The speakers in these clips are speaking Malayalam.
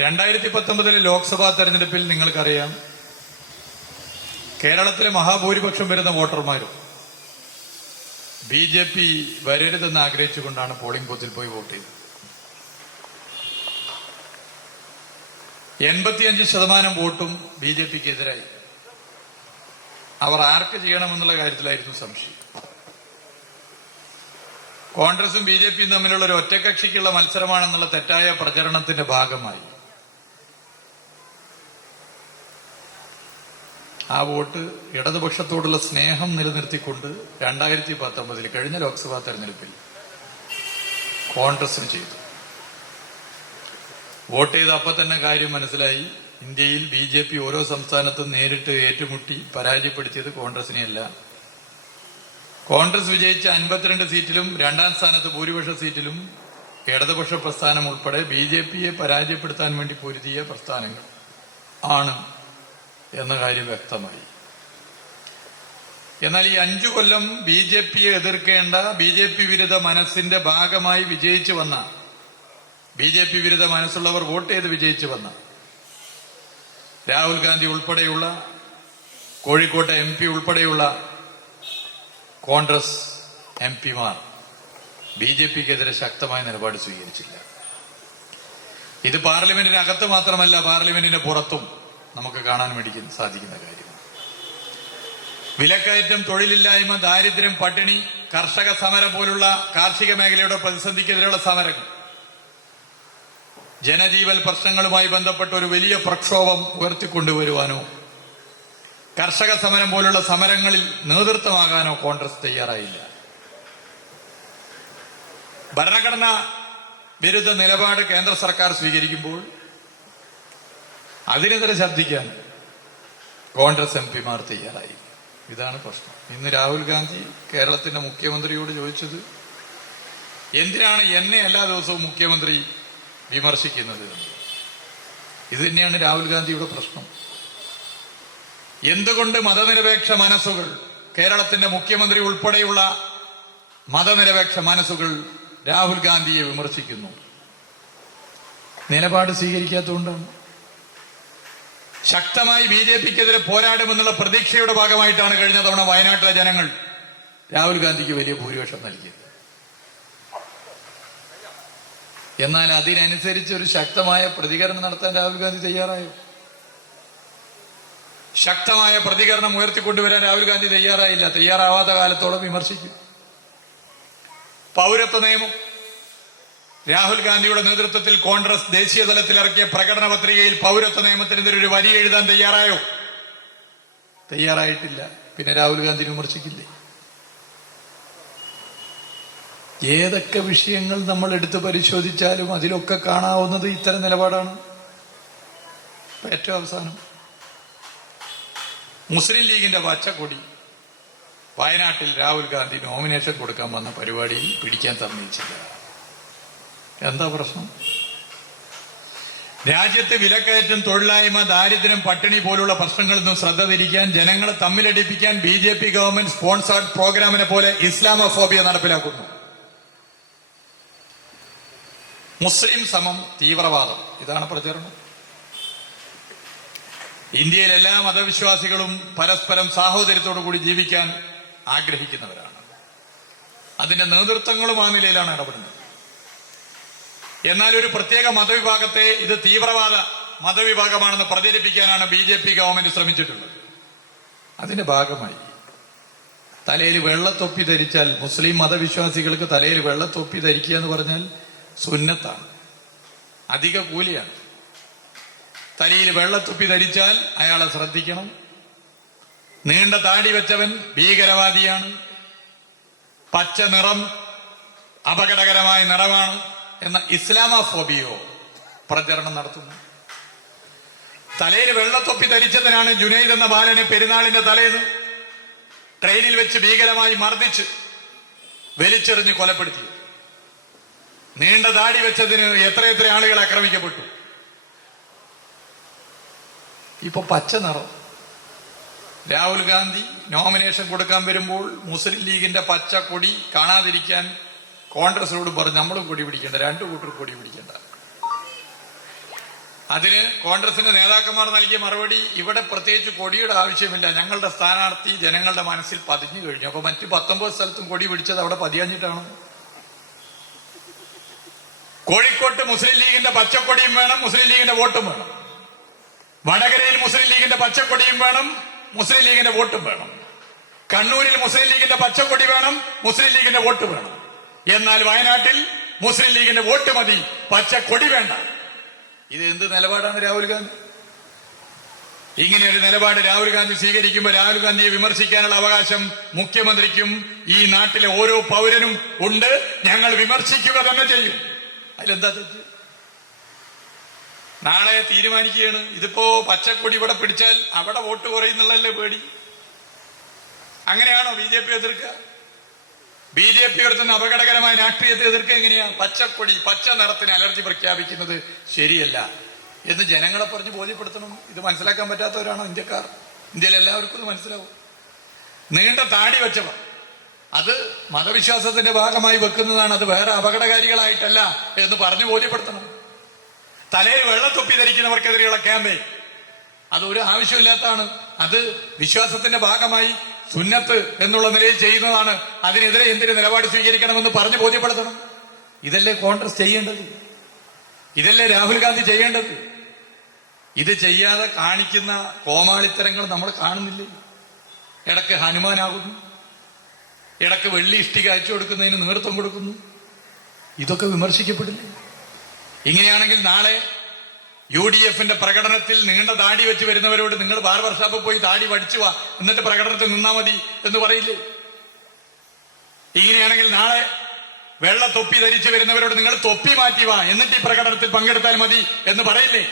രണ്ടായിരത്തി പത്തൊമ്പതിലെ ലോക്സഭാ തെരഞ്ഞെടുപ്പിൽ നിങ്ങൾക്കറിയാം കേരളത്തിലെ മഹാഭൂരിപക്ഷം വരുന്ന വോട്ടർമാരും ബി ജെ പി വരരുതെന്ന് ആഗ്രഹിച്ചുകൊണ്ടാണ് പോളിംഗ് ബൂത്തിൽ പോയി വോട്ട് ചെയ്തത്. എൺപത്തിയഞ്ച് ശതമാനം വോട്ടും ബി ജെ പിക്ക് എതിരായി അവർ ആർക്ക് ചെയ്യണമെന്നുള്ള കാര്യത്തിലായിരുന്നു സംശയം. കോൺഗ്രസും ബി ജെ പിയും തമ്മിലുള്ള ഒരു ഒറ്റകക്ഷിക്കുള്ള മത്സരമാണെന്നുള്ള തെറ്റായ പ്രചരണത്തിന്റെ ഭാഗമായി ആ വോട്ട് ഇടതുപക്ഷത്തോടുള്ള സ്നേഹം നിലനിർത്തിക്കൊണ്ട് രണ്ടായിരത്തി പത്തൊമ്പതിൽ കഴിഞ്ഞ ലോക്സഭാ തെരഞ്ഞെടുപ്പിൽ കോൺഗ്രസിന് ചെയ്തു. വോട്ട് ചെയ്ത അപ്പൊ തന്നെ കാര്യം മനസ്സിലായി. ഇന്ത്യയിൽ ബി ജെ പി ഓരോ സംസ്ഥാനത്തും നേരിട്ട് ഏറ്റുമുട്ടി പരാജയപ്പെടുത്തിയത് കോൺഗ്രസിനെയല്ല കോൺഗ്രസ് വിജയിച്ച അൻപത്തിരണ്ട് സീറ്റിലും രണ്ടാം സ്ഥാനത്ത് ഭൂരിപക്ഷ സീറ്റിലും ഇടതുപക്ഷ പ്രസ്ഥാനം ഉൾപ്പെടെ ബി ജെ പിയെ പരാജയപ്പെടുത്താൻ വേണ്ടി പൊരുതിയ പ്രസ്ഥാനങ്ങൾ ആണ് എന്ന കാര്യം വ്യക്തമായി. എന്നാൽ ഈ അഞ്ചു കൊല്ലം ബി ജെ പിയെ എതിർക്കേണ്ട ബി ജെ പി വിരുദ്ധ മനസ്സിന്റെ ഭാഗമായി വിജയിച്ചു വന്ന ബി ജെ പി വിരുദ്ധ മനസ്സുള്ളവർ വോട്ട് ചെയ്ത് വിജയിച്ചു വന്ന രാഹുൽ ഗാന്ധി ഉൾപ്പെടെയുള്ള കോഴിക്കോട്ടെ എം പി ഉൾപ്പെടെയുള്ള കോൺഗ്രസ് എം പിമാർ ബി ജെ പിക്കെതിരെ ശക്തമായ നിലപാട് സ്വീകരിച്ചില്ല. ഇത് പാർലമെന്റിനകത്ത് മാത്രമല്ല പാർലമെന്റിന് പുറത്തും നമുക്ക് കാണാൻ വേണ്ടി സാധിക്കുന്ന കാര്യം. വിലക്കയറ്റം തൊഴിലില്ലായ്മ ദാരിദ്ര്യം പട്ടിണി കർഷക സമരം പോലുള്ള കാർഷിക മേഖലയുടെ പ്രതിസന്ധിക്കെതിരെയുള്ള സമരങ്ങൾ ജനജീവൽ പ്രശ്നങ്ങളുമായി ബന്ധപ്പെട്ട ഒരു വലിയ പ്രക്ഷോഭം ഉയർത്തിക്കൊണ്ടുവരുവാനോ കർഷക സമരം പോലുള്ള സമരങ്ങളിൽ നേതൃത്വമാകാനോ കോൺഗ്രസ് തയ്യാറായില്ല. ഭരണഘടനാ വിരുദ്ധ നിലപാട് കേന്ദ്ര സർക്കാർ സ്വീകരിക്കുമ്പോൾ അതിനെതിരെ ശബ്ദിക്കാൻ കോൺഗ്രസ് എം പിമാർ തയ്യാറായി. ഇതാണ് പ്രശ്നം. ഇന്ന് രാഹുൽ ഗാന്ധി കേരളത്തിന്റെ മുഖ്യമന്ത്രിയോട് ചോദിച്ചത് എന്തിനാണ് എന്നെ എല്ലാ ദിവസവും മുഖ്യമന്ത്രി വിമർശിക്കുന്നത് ഇത് തന്നെയാണ് രാഹുൽ ഗാന്ധിയുടെ പ്രശ്നം. എന്തുകൊണ്ട് മതനിരപേക്ഷ മനസ്സുകൾ കേരളത്തിന്റെ മുഖ്യമന്ത്രി ഉൾപ്പെടെയുള്ള മതനിരപേക്ഷ മനസ്സുകൾ രാഹുൽ ഗാന്ധിയെ വിമർശിക്കുന്നു? നിലപാട് സ്വീകരിക്കാത്തതുകൊണ്ടാണ്. ശക്തമായി ബി ജെ പിക്കെതിരെ പോരാടുമെന്നുള്ള പ്രതീക്ഷയുടെ ഭാഗമായിട്ടാണ് കഴിഞ്ഞ തവണ വയനാട്ടിലെ ജനങ്ങൾ രാഹുൽ ഗാന്ധിക്ക് വലിയ ഭൂരിപക്ഷം നൽകിയത്. എന്നാൽ അതിനനുസരിച്ച് ഒരു ശക്തമായ പ്രതികരണം നടത്താൻ രാഹുൽ ഗാന്ധി തയ്യാറായോ? ശക്തമായ പ്രതികരണം ഉയർത്തിക്കൊണ്ടുവരാൻ രാഹുൽ ഗാന്ധി തയ്യാറായില്ല. തയ്യാറാവാത്ത കാലത്തോളം വിമർശിക്കും. പൗരത്വ നിയമം രാഹുൽ ഗാന്ധിയുടെ നേതൃത്വത്തിൽ കോൺഗ്രസ് ദേശീയ തലത്തിൽ ഇറക്കിയ പ്രകടന പത്രികയിൽ പൗരത്വ നിയമത്തിനെതിരെ ഒരു വരി എഴുതാൻ തയ്യാറായോ? തയ്യാറായിട്ടില്ല. പിന്നെ രാഹുൽ ഗാന്ധി വിമർശിക്കില്ലേ? ഏതൊക്കെ വിഷയങ്ങൾ നമ്മൾ എടുത്തു പരിശോധിച്ചാലും അതിലൊക്കെ കാണാവുന്നത് ഇത്തരം നിലപാടാണ്. ഏറ്റവും അവസാനം. മുസ്ലിം ലീഗിന്റെ പച്ചക്കൊടി. വയനാട്ടിൽ രാഹുൽ ഗാന്ധി നോമിനേഷൻ കൊടുക്കാൻ വന്ന പരിപാടിയിൽ പിടിക്കാൻ സമ്മതിച്ചില്ല എന്താ പ്രശ്നം? രാജ്യത്ത് വിലക്കയറ്റം തൊഴിലായ്മ ദാരിദ്ര്യം പട്ടിണി പോലുള്ള പ്രശ്നങ്ങളിൽ നിന്നും ശ്രദ്ധ തിരിക്കാൻ ജനങ്ങളെ തമ്മിലടിപ്പിക്കാൻ B J P government sponsored പ്രോഗ്രാമിനെ പോലെ ഇസ്ലാമോഫോബിയ നടപ്പിലാക്കുന്നു. മുസ്ലിം സമം തീവ്രവാദം. ഇതാണ് പ്രചരണം. ഇന്ത്യയിൽ എല്ലാ മതവിശ്വാസികളും പരസ്പരം സാഹോദര്യത്തോടു കൂടി ജീവിക്കാൻ ആഗ്രഹിക്കുന്നവരാണ്. അതിന്റെ നേതൃത്വങ്ങളും ആ നിലയിലാണ് ഇടപെടുന്നത്. എന്നാൽ ഒരു പ്രത്യേക മതവിഭാഗത്തെ ഇത് തീവ്രവാദ മതവിഭാഗമാണെന്ന് പ്രചരിപ്പിക്കാനാണ് ബി ജെ പി ഗവൺമെന്റ് ശ്രമിച്ചിട്ടുള്ളത്. അതിന്റെ ഭാഗമായി തലയിൽ വെള്ളത്തൊപ്പി ധരിച്ചാൽ മുസ്ലിം മതവിശ്വാസികൾക്ക് തലയിൽ വെള്ളത്തൊപ്പി ധരിക്കുക എന്ന് പറഞ്ഞാൽ സുന്നത്താണ്. അധിക കൂലിയാണ്. തലയിൽ വെള്ളത്തൊപ്പി ധരിച്ചാൽ അയാളെ ശ്രദ്ധിക്കണം. നീണ്ട താടി വെച്ചവൻ ഭീകരവാദിയാണ്. പച്ച നിറം അപകടകരമായ നിറമാണ്. എന്ന ഇസ്ലാമോഫോബിയോ പ്രചരണം നടത്തുന്നു. തലയിൽ വെള്ളത്തൊപ്പി ധരിച്ചതിനാണ് ജുനൈദ് എന്ന ബാലനെ പെരുന്നാളിന്റെ തലേന്ന് ട്രെയിനിൽ വെച്ച് ഭീകരമായി മർദ്ദിച്ച് വലിച്ചെറിഞ്ഞ് കൊലപ്പെടുത്തി നീണ്ട താടി വെച്ചതിന് എത്രയെത്ര ആളുകൾ ആക്രമിക്കപ്പെട്ടു. ഇപ്പൊ പച്ച നിറം. രാഹുൽ ഗാന്ധി നോമിനേഷൻ കൊടുക്കാൻ വരുമ്പോൾ മുസ്ലിം ലീഗിന്റെ പച്ച കൊടി കാണാതിരിക്കാൻ കോൺഗ്രസിനോട് പറഞ്ഞു നമ്മളും കൊടി പിടിക്കേണ്ട രണ്ടു കൂട്ടർ കൊടി പിടിക്കേണ്ട. അതിന് കോൺഗ്രസിന്റെ നേതാക്കന്മാർ നൽകിയ മറുപടി ഇവിടെ പ്രത്യേകിച്ച് കൊടിയുടെ ആവശ്യമില്ല. ഞങ്ങളുടെ സ്ഥാനാർത്ഥി ജനങ്ങളുടെ മനസ്സിൽ പതിഞ്ഞു കഴിഞ്ഞു. അപ്പൊ മറ്റു പത്തൊമ്പത് സ്ഥലത്തും കൊടി പിടിച്ചത് അവിടെ പതിയാഞ്ഞിട്ടാണ്? കോഴിക്കോട്ട് മുസ്ലിം ലീഗിന്റെ പച്ചക്കൊടിയും വേണം മുസ്ലിം ലീഗിന്റെ വോട്ടും വേണം. വടകരയിൽ മുസ്ലിം ലീഗിന്റെ പച്ചക്കൊടിയും വേണം മുസ്ലിം ലീഗിന്റെ വോട്ടും വേണം. കണ്ണൂരിൽ മുസ്ലിം ലീഗിന്റെ പച്ചക്കൊടി വേണം മുസ്ലിം ലീഗിന്റെ വോട്ട് വേണം. എന്നാൽ വയനാട്ടിൽ മുസ്ലിം ലീഗിന്റെ വോട്ട് മതി. പച്ച കൊടി വേണ്ട. ഇത് എന്ത് നിലപാടാണ് രാഹുൽ ഗാന്ധി? ഇങ്ങനെ ഒരു നിലപാട് രാഹുൽ ഗാന്ധി സ്വീകരിക്കുമ്പോൾ രാഹുൽ ഗാന്ധിയെ വിമർശിക്കാനുള്ള അവകാശം മുഖ്യമന്ത്രിക്കും ഈ നാട്ടിലെ ഓരോ പൗരനും ഉണ്ട്. ഞങ്ങൾ വിമർശിക്കുക തന്നെ ചെയ്യും. അതിലെന്താ തെറ്റ്? നാളെ തീരുമാനിക്കുകയാണ്. ഇതിപ്പോ പച്ചക്കൊടി ഇവിടെ പിടിച്ചാൽ അവിടെ വോട്ട് കുറയുന്നുള്ളല്ലേ പേടി? അങ്ങനെയാണോ ബി ജെ പി എതിർക്കുക? ബി ജെ പി ഉയർത്തുന്ന അപകടകരമായ രാഷ്ട്രീയത്തെ എതിർക്കുക എങ്ങനെയാ? പച്ചക്കൊടി പച്ച നിറത്തിന് അലർജി പ്രഖ്യാപിക്കുന്നത് ശരിയല്ല. എന്ന് ജനങ്ങളെ പറഞ്ഞ് ബോധ്യപ്പെടുത്തണം. ഇത് മനസ്സിലാക്കാൻ പറ്റാത്തവരാണോ ഇന്ത്യക്കാർ? ഇന്ത്യയിൽ എല്ലാവർക്കും ഇത് മനസ്സിലാവും. നീണ്ട താടി വെച്ചവർ. അത് മതവിശ്വാസത്തിന്റെ ഭാഗമായി വെക്കുന്നതാണ്. അത് വേറെ അപകടകാരികളായിട്ടല്ല എന്ന് പറഞ്ഞു ബോധ്യപ്പെടുത്തണം. തലയിൽ വെള്ളത്തൊപ്പി ധരിക്കുന്നവർക്കെതിരെയുള്ള ക്യാമ്പയിൻ. അത് ഒരു ആവശ്യമില്ലാത്തതാണ്. അത് വിശ്വാസത്തിന്റെ ഭാഗമായി സുന്നത്ത് എന്നുള്ള നിലയിൽ ചെയ്യുന്നതാണ്. അതിനെതിരെ എന്തിന് നിലപാട് സ്വീകരിക്കണമെന്ന് പറഞ്ഞു ബോധ്യപ്പെടുത്തണം. ഇതല്ലേ കോൺഗ്രസ് ചെയ്യേണ്ടത്? ഇതല്ലേ രാഹുൽ ഗാന്ധി ചെയ്യേണ്ടത്? ഇത് ചെയ്യാതെ കാണിക്കുന്ന കോമാളിത്തരങ്ങൾ നമ്മൾ കാണുന്നില്ലേ? ഇടയ്ക്ക് ഹനുമാനാകുന്നു. ഇടയ്ക്ക് വെള്ളി ഇഷ്ടിക അയച്ചു കൊടുക്കുന്നതിന് നേതൃത്വം കൊടുക്കുന്നു. ഇതൊക്കെ വിമർശിക്കപ്പെടില്ലേ? ഇങ്ങനെയാണെങ്കിൽ നാളെ യു ഡി എഫിന്റെ പ്രകടനത്തിൽ നീണ്ട താടി വെച്ച് വരുന്നവരോട് നിങ്ങൾ ബാർബർ ഷാപ്പിൽ പോയി താടി പഠിച്ചു വാ എന്നിട്ട് പ്രകടനത്തിൽ നിന്നാ മതി എന്ന് പറയില്ലേ? ഇങ്ങനെയാണെങ്കിൽ നാളെ വെള്ള തൊപ്പി ധരിച്ചു വരുന്നവരോട് നിങ്ങൾ തൊപ്പി മാറ്റി വാ എന്നിട്ട് ഈ പ്രകടനത്തിൽ പങ്കെടുത്താൽ മതി എന്ന് പറയില്ലേ?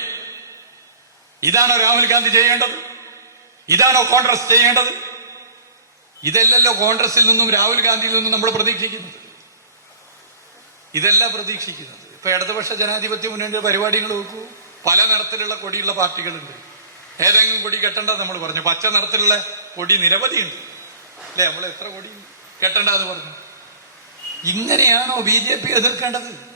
ഇതാണോ രാഹുൽ ഗാന്ധി ചെയ്യേണ്ടത്? ഇതാണോ കോൺഗ്രസ് ചെയ്യേണ്ടത്? ഇതല്ലല്ലോ കോൺഗ്രസിൽ നിന്നും രാഹുൽ ഗാന്ധിയിൽ നിന്നും നമ്മൾ പ്രതീക്ഷിക്കുന്നത്. ഇതല്ല പ്രതീക്ഷിക്കുന്നത്. ഇപ്പൊ ഇടതുപക്ഷ ജനാധിപത്യ മുന്നണിയുടെ പരിപാടികൾ നോക്കൂ. പല നിറത്തിലുള്ള കൊടിയുള്ള പാർട്ടികളുണ്ട്. ഏതെങ്കിലും കൊടി കെട്ടണ്ട നമ്മൾ പറഞ്ഞു. പച്ച നിറത്തിലുള്ള കൊടി നിരവധിയുണ്ട്. അല്ലെ? നമ്മൾ എത്ര കൊടി കെട്ടണ്ട എന്ന് പറഞ്ഞു. ഇങ്ങനെയാണോ ബി ജെ പി എതിർക്കേണ്ടത്?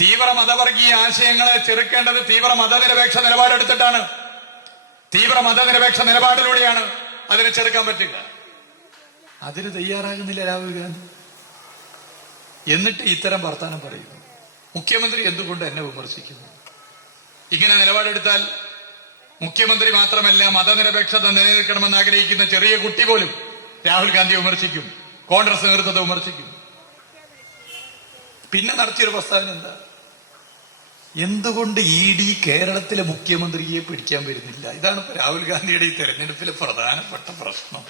തീവ്ര മതവർഗീയ ആശയങ്ങളെ ചെറുക്കേണ്ടത് തീവ്ര മതനിരപേക്ഷ നിലപാടെടുത്തിട്ടാണ്. തീവ്ര മതനിരപേക്ഷ നിലപാടിലൂടെയാണ് അതിനെ ചെറുക്കാൻ പറ്റുക. അതിന് തയ്യാറാകുന്നില്ല രാഹുൽ ഗാന്ധി. എന്നിട്ട് ഇത്തരം വർത്താനം പറയുന്നു. മുഖ്യമന്ത്രി എന്തുകൊണ്ട് എന്നെ വിമർശിക്കുന്നു? ഇങ്ങനെ നിലപാടെടുത്താൽ മുഖ്യമന്ത്രി മാത്രമല്ല മതനിരപേക്ഷത നിലനിൽക്കണമെന്ന് ആഗ്രഹിക്കുന്ന ചെറിയ കുട്ടി പോലും രാഹുൽ ഗാന്ധി വിമർശിക്കും. കോൺഗ്രസ് നേതൃത്വത്തെ വിമർശിക്കും. പിന്നെ നടത്തിയൊരു പ്രസ്താവന എന്താ? എന്തുകൊണ്ട് ഇ ഡി കേരളത്തിലെ മുഖ്യമന്ത്രിയെ പിടിക്കാൻ വരുന്നില്ല? ഇതാണ് രാഹുൽ ഗാന്ധിയുടെ ഈ തെരഞ്ഞെടുപ്പിലെ പ്രധാനപ്പെട്ട പ്രശ്നം.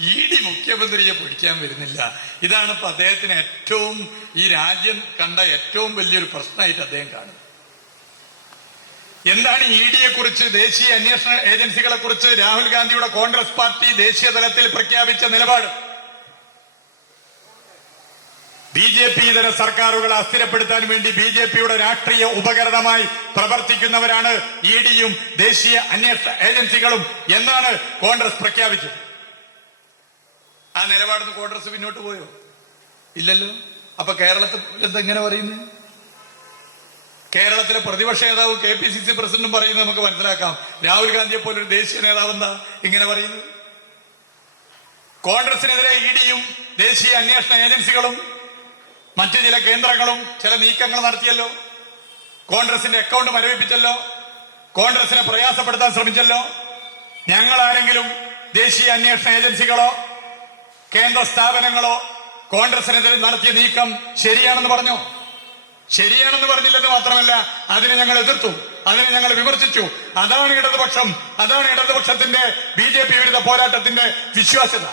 ഇ ഡി മുഖ്യമന്ത്രിയെ പിടിക്കാൻ വരുന്നില്ല. ഇതാണ് ഇപ്പൊ അദ്ദേഹത്തിന് ഏറ്റവും ഈ രാജ്യം കണ്ട ഏറ്റവും വലിയൊരു പ്രശ്നമായിട്ട് അദ്ദേഹം കാണുന്നത്. എന്താണ് ഇ ഡിയെ കുറിച്ച് ദേശീയ അന്വേഷണ ഏജൻസികളെ കുറിച്ച് രാഹുൽ ഗാന്ധിയുടെ കോൺഗ്രസ് പാർട്ടി ദേശീയ തലത്തിൽ പ്രഖ്യാപിച്ച നിലപാട്? ബി ജെ പി ഇതര സർക്കാരുകളെ അസ്ഥിരപ്പെടുത്താൻ വേണ്ടി ബി ജെ പിയുടെ രാഷ്ട്രീയ ഉപകരണമായി പ്രവർത്തിക്കുന്നവരാണ് ഇ ഡിയും ദേശീയ അന്വേഷണ ഏജൻസികളും എന്നാണ് കോൺഗ്രസ് പ്രഖ്യാപിച്ചത്. ആ നിലപാടിന് കോൺഗ്രസ് പിന്നോട്ട് പോയോ? ഇല്ലല്ലോ. അപ്പൊ കേരളത്തിൽ എന്തെങ്ങനെ പറയുന്നു? കേരളത്തിലെ പ്രതിപക്ഷ നേതാവ് കെ പി സി സി പ്രസിഡന്റും പറയുന്നത് നമുക്ക് മനസ്സിലാക്കാം. രാഹുൽ ഗാന്ധിയെ പോലെ ഒരു ദേശീയ നേതാവ് എന്താ? ഇങ്ങനെ പറയുന്നത് കോൺഗ്രസിനെതിരെ ഇ ഡിയും ദേശീയ അന്വേഷണ ഏജൻസികളും മറ്റു ചില കേന്ദ്രങ്ങളും ചില നീക്കങ്ങൾ നടത്തിയല്ലോ. കോൺഗ്രസിന്റെ അക്കൗണ്ട് മരവിപ്പിച്ചല്ലോ. കോൺഗ്രസിനെ പ്രയാസപ്പെടുത്താൻ ശ്രമിച്ചല്ലോ. ഞങ്ങൾ ആരെങ്കിലും ദേശീയ അന്വേഷണ ഏജൻസികളോ കേന്ദ്ര സ്ഥാപനങ്ങളോ കോൺഗ്രസിനെതിരെ നടത്തിയ നീക്കം ശരിയാണെന്ന് പറഞ്ഞോ? ശരിയാണെന്ന് പറഞ്ഞില്ലെന്ന് മാത്രമല്ല അതിനെ ഞങ്ങൾ എതിർത്തു അതിനെ ഞങ്ങൾ വിമർശിച്ചു. അതാണ് ഇടതുപക്ഷം അതാണ് ഇടതുപക്ഷത്തിന്റെ ബി ജെ പി വിരുദ്ധ പോരാട്ടത്തിന്റെ വിശ്വാസ്യത.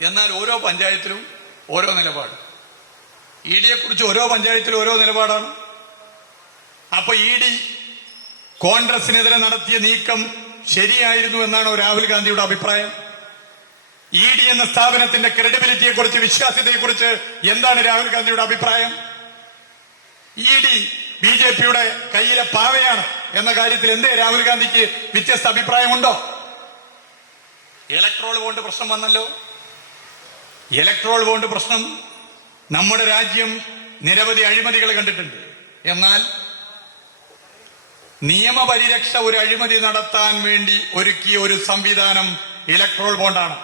എന്നാൽ ഓരോ പഞ്ചായത്തിലും ഓരോ നിലപാട്. ഇ ഡിയെ കുറിച്ച് ഓരോ പഞ്ചായത്തിലും ഓരോ നിലപാടാണ്. അപ്പൊ ഇ ഡി കോൺഗ്രസിനെതിരെ നടത്തിയ നീക്കം ശരിയായിരുന്നു എന്നാണോ രാഹുൽ ഗാന്ധിയുടെ അഭിപ്രായം? ഇ ഡി എന്ന സ്ഥാപനത്തിന്റെ ക്രെഡിബിലിറ്റിയെ കുറിച്ച് വിശ്വാസ്യതയെ കുറിച്ച് എന്താണ് രാഹുൽ ഗാന്ധിയുടെ അഭിപ്രായം? ഇ ഡി ബി ജെ പിയുടെ കയ്യിലെ പാവയാണ് എന്ന കാര്യത്തിൽ എന്തേ രാഹുൽ ഗാന്ധിക്ക് വ്യത്യസ്ത അഭിപ്രായമുണ്ടോ? ഇലക്ട്രോൾ ബോണ്ട് പ്രശ്നം വന്നല്ലോ. ഇലക്ട്രോൾ ബോണ്ട് പ്രശ്നം നമ്മുടെ രാജ്യം നിരവധി അഴിമതികൾ കണ്ടിട്ടുണ്ട്. എന്നാൽ നിയമപരിരക്ഷ ഒരു അഴിമതി നടത്താൻ വേണ്ടി ഒരുക്കിയ ഒരു സംവിധാനം ഇലക്ട്രോൾ ബോണ്ടാണ്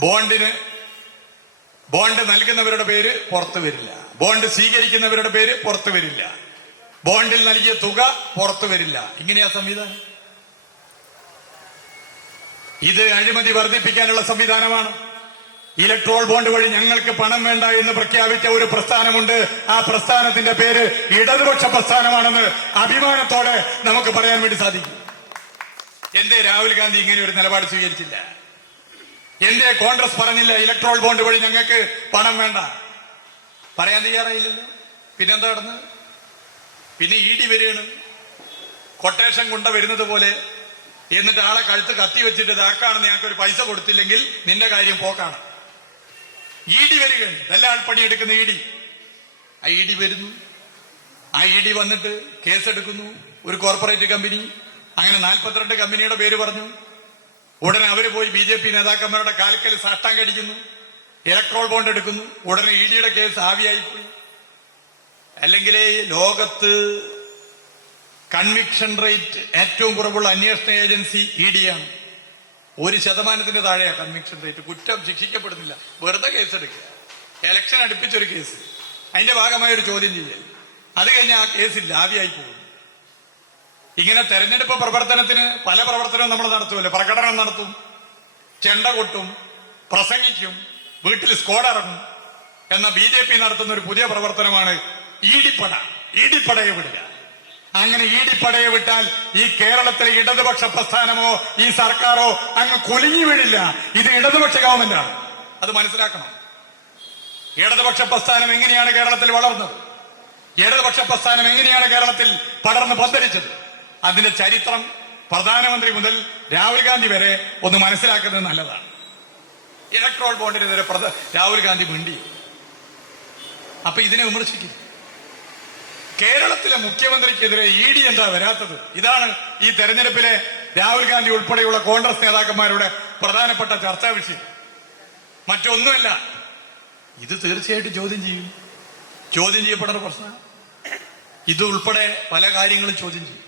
ബോണ്ടിന് ബോണ്ട് നൽകുന്നവരുടെ പേര് പുറത്തു വരില്ല. ബോണ്ട് സ്വീകരിക്കുന്നവരുടെ പേര് പുറത്തു വരില്ല. ബോണ്ടിൽ നൽകിയ തുക പുറത്തു വരില്ല. ഇങ്ങനെയാ സംവിധാനം? ഇത് അഴിമതി വർദ്ധിപ്പിക്കാനുള്ള സംവിധാനമാണ്. ഇലക്ട്രോൾ ബോണ്ട് വഴി ഞങ്ങൾക്ക് പണം വേണ്ട എന്ന് പ്രഖ്യാപിച്ച ഒരു പ്രസ്ഥാനമുണ്ട്. ആ പ്രസ്ഥാനത്തിന്റെ പേര് ഇടതുപക്ഷ പ്രസ്ഥാനമാണെന്ന് അഭിമാനത്തോടെ നമുക്ക് പറയാൻ വേണ്ടി സാധിക്കും. എന്തേ രാഹുൽ ഗാന്ധി ഇങ്ങനെ ഒരു നിലപാട് സ്വീകരിച്ചില്ല? എന്തേ കോൺഗ്രസ് പറഞ്ഞില്ല ഇലക്ട്രോൾ ബോണ്ട് വഴി ഞങ്ങൾക്ക് പണം വേണ്ട. പറയാൻ തയ്യാറായില്ലല്ലോ. പിന്നെന്താ നടന്ന് പിന്നെ ഇ ഡി വരികയാണ്. കൊട്ടേഷൻ കൊണ്ട വരുന്നത് പോലെ എന്നിട്ട് ആളെ കഴുത്ത് കത്തി വെച്ചിട്ട് ഇതാക്കാണെന്ന് ഞങ്ങൾക്ക് ഒരു പൈസ കൊടുത്തില്ലെങ്കിൽ നിന്റെ കാര്യം പോക്കാണ്. ഇ ഡി വരികയാണ്. നല്ല ആൾപ്പണിയെടുക്കുന്ന ഇ ഡി. ആ ഡി വരുന്നു. ഇ ഡി വന്നിട്ട് കേസെടുക്കുന്നു. ഒരു കോർപ്പറേറ്റ് കമ്പനി. അങ്ങനെ നാൽപ്പത്തിരണ്ട് കമ്പനിയുടെ പേര് പറഞ്ഞു. ഉടനെ അവർ പോയി ബി ജെ പി നേതാക്കന്മാരുടെ കാൽക്കൽ സാഷ്ടാംഗം കടിക്കുന്നു ഇലക്ട്രോൾ ബോണ്ട് എടുക്കുന്നു. ഉടനെ ഇ ഡിയുടെ കേസ് ആവിയായി പോയി അല്ലെങ്കിൽ ലോകത്ത് കൺവിക്ഷൻ റേറ്റ് ഏറ്റവും കുറവുള്ള അന്വേഷണ ഏജൻസി ഇ ഡിയാണ് ഒരു ശതമാനത്തിന്റെ താഴെയാണ് കൺവിക്ഷൻ റേറ്റ്. കുറ്റം ശിക്ഷിക്കപ്പെടുന്നില്ല. വെറുതെ കേസ് എടുക്കുക എലക്ഷൻ അടുപ്പിച്ചൊരു കേസ്. അതിന്റെ ഭാഗമായ ഒരു ചോദ്യം ചെയ്യൽ. അത് കഴിഞ്ഞ് ആ കേസില്ല ആവിയായി പോകും. ഇങ്ങനെ തെരഞ്ഞെടുപ്പ് പ്രവർത്തനത്തിന് പല പ്രവർത്തനവും നമ്മൾ നടത്തുമല്ലോ. പ്രകടനം നടത്തും ചെണ്ട കൊട്ടും പ്രസംഗിക്കും വീട്ടിൽ സ്കോഡ് ഇറങ്ങും എന്ന ബി ജെ പി നടത്തുന്ന ഒരു പുതിയ പ്രവർത്തനമാണ് ഈടിപ്പട. ഈടിപ്പടയെ വിടുക. അങ്ങനെ ഈടിപ്പടയെ വിട്ടാൽ ഈ കേരളത്തിലെ ഇടതുപക്ഷ പ്രസ്ഥാനമോ ഈ സർക്കാരോ അങ്ങ് കുലുങ്ങി വീഴില്ല. ഇത് ഇടതുപക്ഷ ഗവൺമെന്റാണ് അത് മനസ്സിലാക്കണം. ഇടതുപക്ഷ പ്രസ്ഥാനം എങ്ങനെയാണ് കേരളത്തിൽ വളർന്നത്? ഇടതുപക്ഷ പ്രസ്ഥാനം എങ്ങനെയാണ് കേരളത്തിൽ പടർന്ന് പന്തലിച്ചത്? അതിന്റെ ചരിത്രം പ്രധാനമന്ത്രി മുതൽ രാഹുൽ ഗാന്ധി വരെ ഒന്ന് മനസ്സിലാക്കുന്നത് നല്ലതാണ്. ഇലക്ട്രോൾ ബോണ്ടിനെതിരെ രാഹുൽ ഗാന്ധി മിണ്ടി. അപ്പൊ ഇതിനെ വിമർശിക്കുന്നു കേരളത്തിലെ മുഖ്യമന്ത്രിക്കെതിരെ ഇ ഡി എന്താ വരാത്തത്? ഇതാണ് ഈ തെരഞ്ഞെടുപ്പിലെ രാഹുൽ ഗാന്ധി ഉൾപ്പെടെയുള്ള കോൺഗ്രസ് നേതാക്കന്മാരുടെ പ്രധാനപ്പെട്ട ചർച്ചാ വിഷയം. മറ്റൊന്നുമല്ല ഇത് തീർച്ചയായിട്ടും ചോദ്യം ചെയ്യും. ചോദ്യം ചെയ്യപ്പെടുന്ന പ്രശ്നം ഇത് ഉൾപ്പെടെ പല കാര്യങ്ങളും ചോദ്യം ചെയ്യും.